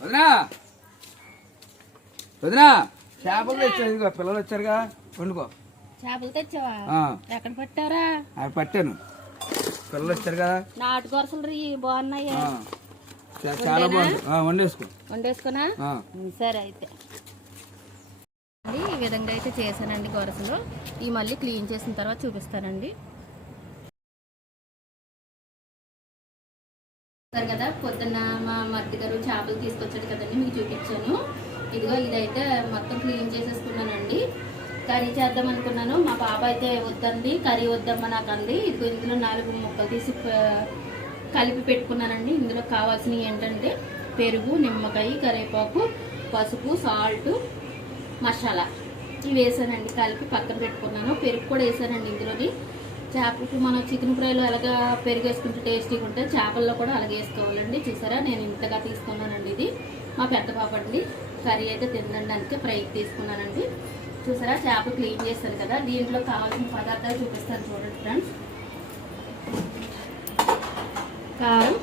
వదినా! వదినా! చేపలు ఇదిగో పిల్లలు వచ్చారుగా వండుకో. చేపలు తెచ్చావా? ఎక్కడ పట్టారా అవి పట్టాను. పిల్లలు వచ్చారు కదా. నాటు కొరసలు రీ బాగున్నాయి. చాలా బాగుంది వండేసుకో. వండేసుకున్నా? సరే అయితే. ఈ విధంగా అయితే చేశానండి గొరసలు ఈ మళ్ళీ క్లీన్ చేసిన తర్వాత చూపిస్తానండి. చూస్తారు కదా పొద్దున్న మా మరిది గారు చేపలు తీసుకొచ్చాడు కదండి మీకు చూపించాను. ఇదిగో ఇదైతే మొత్తం క్లీన్ చేసేసుకున్నానండి. కర్రీ చేద్దాం అనుకున్నాను. మా పాప అయితే వద్దండి కర్రీ వద్దమ్మా నాకు అంది ఇదిగో ఇందులో నాలుగు ముక్కలు తీసి కలిపి పెట్టుకున్నానండి. ఇందులో కావాల్సినవి ఏంటంటే పెరుగు నిమ్మకాయ కరివేపాకు పసుపు సాల్ట్ మసాలా. ఇవి వేసానండి కలిపి పక్కన పెట్టుకున్నాను. పెరుగు కూడా వేసానండి ఇందులోని చేపలకి మనం చికెన్ ఫ్రైలో ఎలాగా పెరిగేసుకుంటే టేస్టీగా ఉంటే చేపల్లో కూడా అలాగే వేసుకోవాలండి. చూసారా? నేను ఇంతగా తీసుకున్నానండి ఇది. మా పెద్ద పాపండి కర్రీ అయితే తినడానికి అందుకే ఫ్రై తీసుకున్నానండి. చూసారా? చేప క్లీన్ చేస్తాను కదా. దీంట్లో కావాల్సిన పదార్థాలు చూపిస్తాను చూడండి ఫ్రెండ్స్. కారం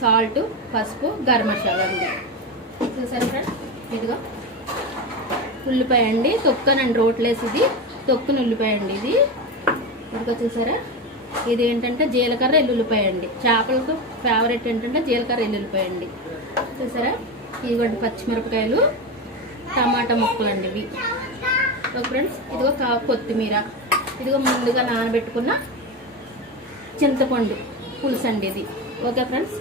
సాల్ట్ పసుపు గరం మసాలా అండి. చూసారా ఫ్రెండ్స్? ఇదిగో. ఉల్లిపాయ అండి. తొక్కనండి రోట్లేసి ఇది తొక్కున ఉల్లిపాయ అండి ఇది. ఇదిగో చూసారా? ఇది ఏంటంటే జీలకర్ర ఎల్లుల్లిపాయ అండి. చేపలకు ఫేవరెట్ ఏంటంటే జీలకర్ర ఎల్లుల్లిపాయ అండి. చూసారా? ఇదిగోండి పచ్చిమిరపకాయలు టమాటా ముక్కలు అండి ఇవి. ఓకే ఫ్రెండ్స్ ఇదిగో కొత్తిమీర. ఇదిగో ముందుగా నానబెట్టుకున్న చింతపండు పులుసు అండి ఇది. ఓకే ఫ్రెండ్స్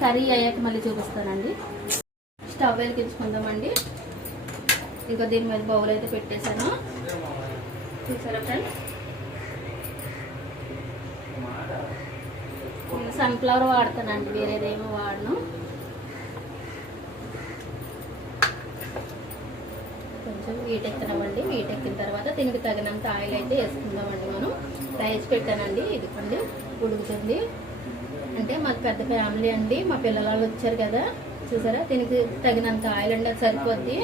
కర్రీ అయ్యాక మళ్ళీ చూపిస్తానండి. స్టవ్ వెలిగించుకుందామండి. ఇక దీని మీద బౌల్ అయితే పెట్టేశాను. చూసారా ఫ్రెండ్స్? సన్ఫ్లవర్ వాడతానండి వేరేదేమో వాడను. కొంచెం వీటెక్కనమండి వీటెక్కిన తర్వాత దీనికి తగినంత ఆయిల్ అయితే వేసుకుందామండి మనం. రైస్ పెట్టానండి ఇదిగోండి ఉడుకుతుంది. అంటే మాకు పెద్ద ఫ్యామిలీ అండి మా పిల్లలు వాళ్ళు వచ్చారు కదా. చూసారా? దీనికి తగినంత ఆయిల్ అండి అది సరిపోద్ది.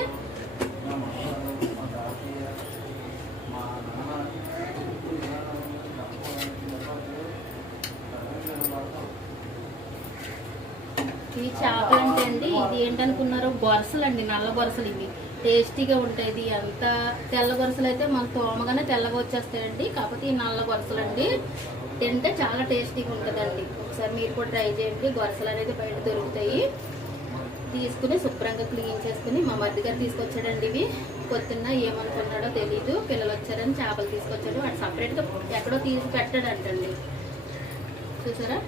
చేపలు అంటే అండి ఇది ఏంటనుకున్నారు బొరసలు అండి నల్ల బొరసలు ఇవి. టేస్టీగా ఉంటాయి ఇది ఎంత తెల్ల బొరసలు అయితే మనకు తోమగానే తెల్లగా వచ్చేస్తాయండి. కాకపోతే ఈ నల్ల బొరసలు అండి తింటే చాలా టేస్టీగా ఉంటుందండి. ఒకసారి మీరు కూడా ట్రై చేయండి గొరసలు అనేది బయట దొరుకుతాయి. తీసుకుని శుభ్రంగా క్లీన్ చేసుకుని మా మధ్య గారు తీసుకొచ్చాడండి ఇవి. పొద్దున్న ఏమనుకున్నాడో తెలీదు పిల్లలు వచ్చారని చేపలు తీసుకొచ్చాడు వాడు సపరేట్గా ఎక్కడో తీసి పెట్టాడంటండి. చూసారా?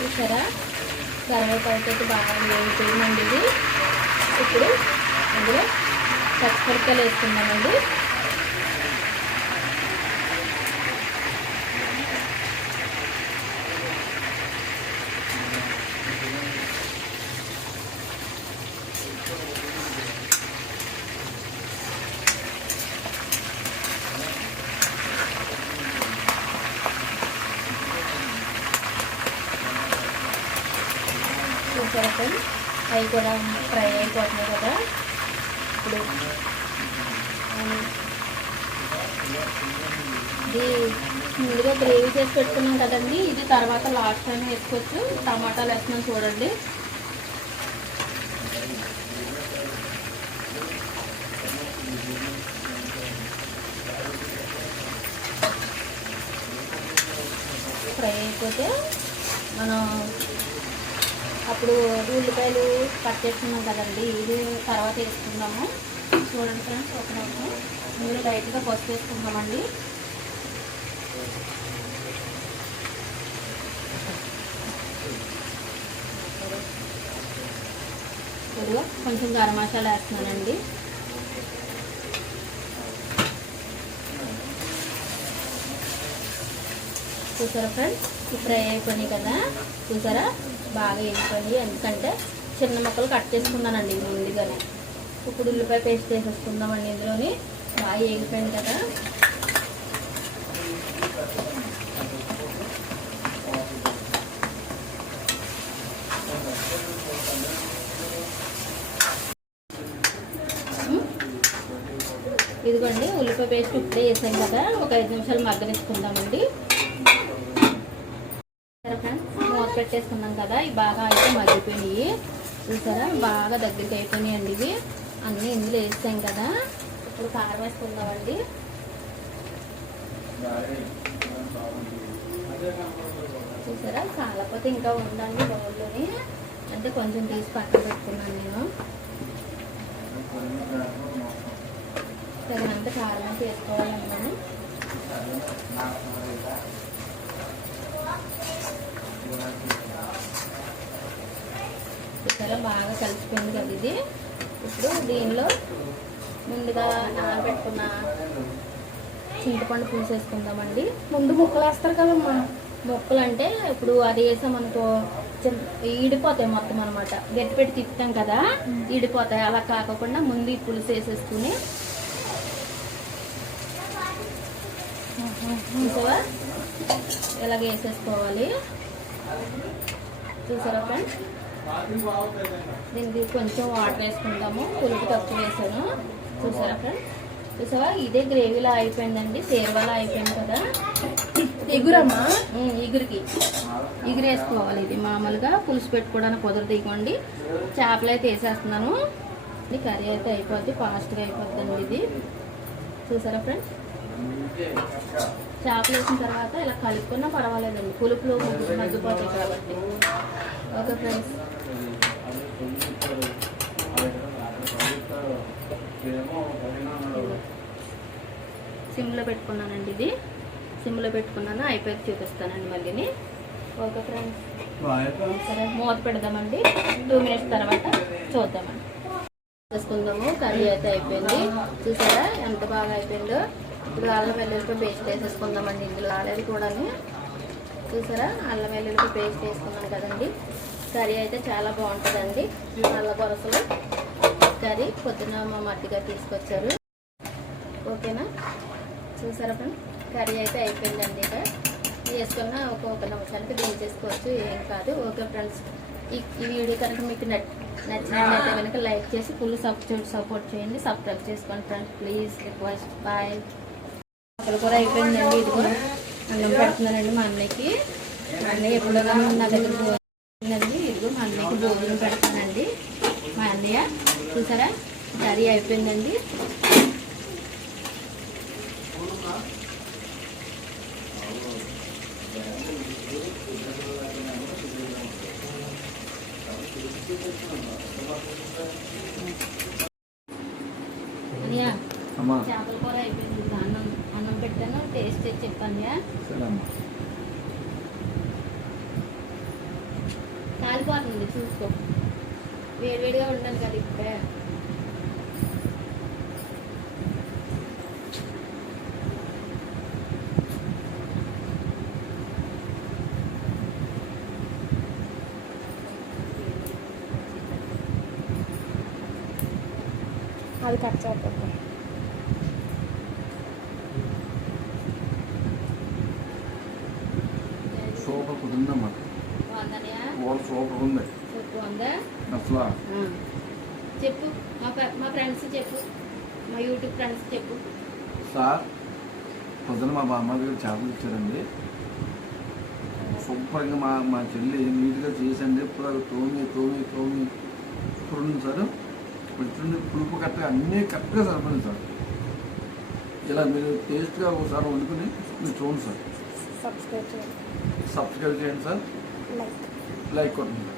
చూసారా? కరివేపాకు అయితే బాగా వేగిపోయిందండి ఇది ఇప్పుడు అందులో పచ్చిమిరపకాయలు వేసుకుందామండి. చూసారా అవి కూడా ఫ్రై అయిపోతున్నాయి కదా. ఇప్పుడు ఇది ముందుగా గ్రేవీ చేసి పెట్టుకున్నాం కదండి. ఇది తర్వాత లాస్ట్ టైం వేసుకోవచ్చు. టమాటాలు వేస్తున్నాం చూడండి. ఫ్రై అయిపోతే మనం అప్పుడు ఉల్లిపాయలు కట్ చేసుకున్నాం కదండి ఇది తర్వాత వేసుకుందాము. చూడండి ఫ్రెండ్స్ ఒక నిమిషం. ఇందులో లైట్గా పసుపు వేసుకుందామండి. కొంచెం గరం మసాలా వేస్తున్నానండి. చూసారా ఫ్రెండ్స్? ఫ్రై అయిపోయినాయి కదా. చూసారా? బాగా వేసుకోండి ఎందుకంటే చిన్న ముక్కలు కట్ చేసుకున్నానండి ముందుగానే. ఇప్పుడు ఉల్లిపాయ పేస్ట్ వేసేసుకుందామండి ఇందులోని. బాగా వేగిపోయింది కదా. ఇదిగోండి ఉల్లిపాయ పేస్ట్ ఇప్పుడే వేసాం కదా. ఒక ఐదు నిమిషాలు మగ్గనిచ్చుకుందామండి సరే ఫ్రెండ్స్ మూత పెట్టేసుకున్నాం కదా ఇవి బాగా అయితే మగ్గిపోయినాయి. చూసారా? బాగా దగ్గరికి అయిపోయినాయండి ఇవి. అన్నీ ఇందులో వేస్తాం కదా. ఇప్పుడు కారం వేసుకుందామండి. చూసారా? కాలపోతే ఇంకా ఉందండి బౌల్లోని. అంటే కొంచెం తీసి పక్కన పెట్టుకున్నాను నేను. తగినంత కారం అయితే వేసుకోవాలన్నాను చూసారా బాగా కలిసిపోయింది కదా ఇది. ఇప్పుడు దీనిలో ముందుగా నానబెట్టుకున్న చింతపండు పులుసు వేసుకుందామండి ముందు ముక్కలు వేస్తారు కదమ్మా. మొక్కలు అంటే ఇప్పుడు అది వేసామనుకో ఈడిపోతాయి మొత్తం అనమాట గట్టి పెట్టి తిప్పుతాం కదా ఈడిపోతాయి. అలా కాకుండా ముందు ఈ పులుసు వేసేసుకుని చూసావా? ఇలాగ వేసేసుకోవాలి? చూసారా ఫ్రెండ్స్? దీనికి కొంచెం వాటర్ వేసుకుందాము. పులుపు తక్కువ వేసాను. చూసారా ఫ్రెండ్స్? చూసావా? ఇదే గ్రేవీలా అయిపోయిందండి. సేర్వాలా అయిపోయింది కదా. ఎగురమ్మా ఇగురు వేసుకోవాలి ఇది మామూలుగా. పులుసు పెట్టుకోవడానికి కుదరదు ఇవ్వండి చేపలు అయితే వేసేస్తున్నాను. ఇది కర్రీ అయితే అయిపోద్ది. ఫాస్ట్గా అయిపోద్దండి ఇది. చూసారా ఫ్రెండ్స్? చేపలు వేసిన తర్వాత ఇలా కలుపుకున్నా పర్వాలేదండి. పులుపులు మగ్గిపోతాయి కాబట్టి. Okay friends. సిమ్లో పెట్టుకున్నానండి ఇది. సిమ్లో పెట్టుకున్నాను అయిపోయి చూపిస్తానండి మళ్ళీని. Okay friends. సరే మూత పెడదామండి. టూ మినిట్స్ తర్వాత చూద్దామండి. వేసుకుందాము కర్రీ అయితే అయిపోయింది. చూసారా ఎంత బాగా అయిపోయిందో? ఇప్పుడు అల్లం వెల్లుల్లిపై పేస్ట్ వేసేసుకుందామండి ఇందులో ఆల్రెడీ కూడా చూసారా? అల్లం వెల్లుల్లిపై పేస్ట్ వేసుకున్నాను కదండి. కర్రీ అయితే చాలా బాగుంటుందండి. నల్ల కొరసలు కర్రీ పొద్దున మా మట్టిగా తీసుకొచ్చారు. ఓకేనా? చూసారా కర్రీ అయితే అయిపోయిందండి ఇక వేసుకున్న ఒక ఒక నిమిషానికి దించేసుకోవచ్చు ఏం కాదు. ఓకే ఫ్రెండ్స్ ఈ వీడియో కనుక మీకు నచ్చినట్లయితే కనుక లైక్ చేసి ఫుల్ సపోర్ట్ సపోర్ట్ చేయండి. సబ్స్క్రైబ్ చేసుకోండి ఫ్రెండ్స్. Please request. బాయ్. అక్కడ కూడా అయిపోయిందండి ఇది కూడా. అన్నం పెడుతున్నానండి మా అన్నయ్యకి. మా అన్నయ్య ఎప్పుడుగా నా దగ్గర భోజనండి ఇదిగో మా అన్నయ్యకి భోజనం పెడతానండి మా అన్నయ్య చూసారా? కర్రీ అయిపోయిందండి. చేపల కూర అయిపోయింది. అన్నం అన్నం పెట్టాను. టేస్ట్ చెప్పాను కాలిపోతుంది చూసుకో. వేడివేడిగా ఉండాలి కదా ఇప్పుడే. అది కట్ చేద్దాం. సూపర్ కూర సూపర్ ఉంది. అసలు చెప్పు. మా మా ఫ్రెండ్స్ చెప్పు. మా యూట్యూబ్ ఫ్రెండ్స్ చెప్పు. సార్ పొద్దున మా బామ్మ దగ్గర చేపలు ఇచ్చారండి సూపర్గా మా మా చెల్లి నీట్గా చేసండి ఇప్పుడు అది తోమి తోమి తోమి. ఇప్పుడు ఉంది సార్? పెట్టుండి పులుపు కరెక్ట్గా అన్నీ కరెక్ట్గా సరిపోయింది సార్. ఇలా మీరు టేస్ట్గా ఒకసారి వండుకుని మీరు చూడండి సార్. సబ్స్క్రైబ్ చేయండి. సబ్స్క్రైబ్ చేయండి సార్. లైక్ లైక్ కొట్టండి. సార్